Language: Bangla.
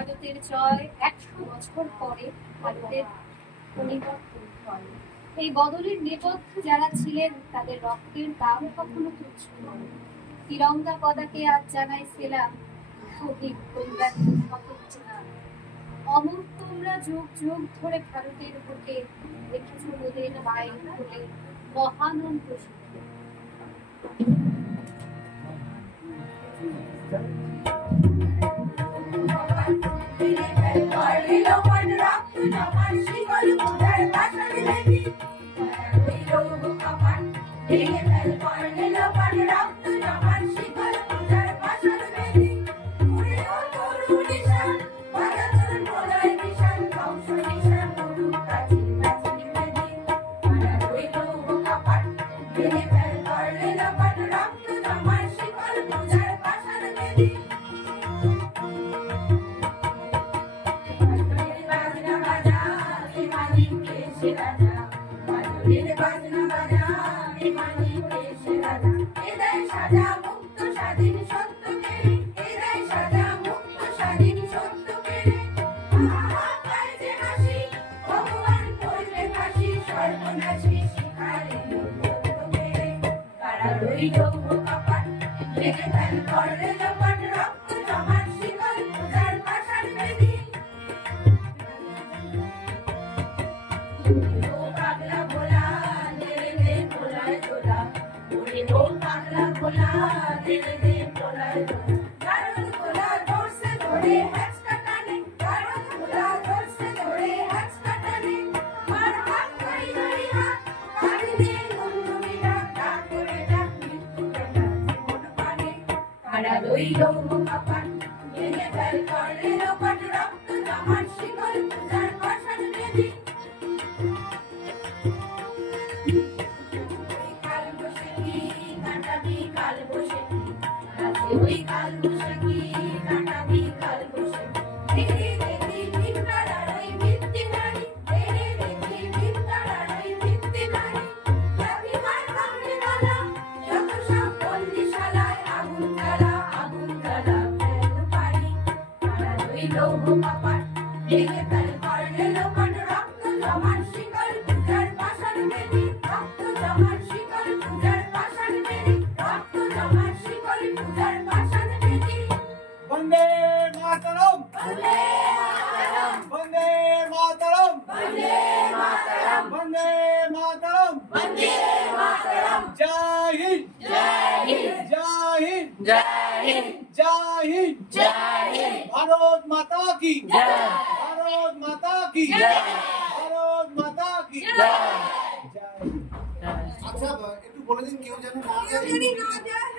ভারতের জয় 100 বছর পরে ভারতের পরিবর্তন হয়। এই বদলের নেপথ্যে যারা ছিলেন তাদের রক্তের দাম কখনো তুচ্ছ নয়। তিরঙ্গা পতাকে আজ জানাই সেলাম শহীদ পরিবারের মহত্বনা। অমর তোমরা যুগ যুগ ধরে ভারতের বুকে দেখেছ মোদের মায়ের কোলে মহানন্দ সুখে। भारत माता की जय। भारत माता की जय। भारत माता की जय। अच्छा একটু বলে দিন কেউ যেন না যায়।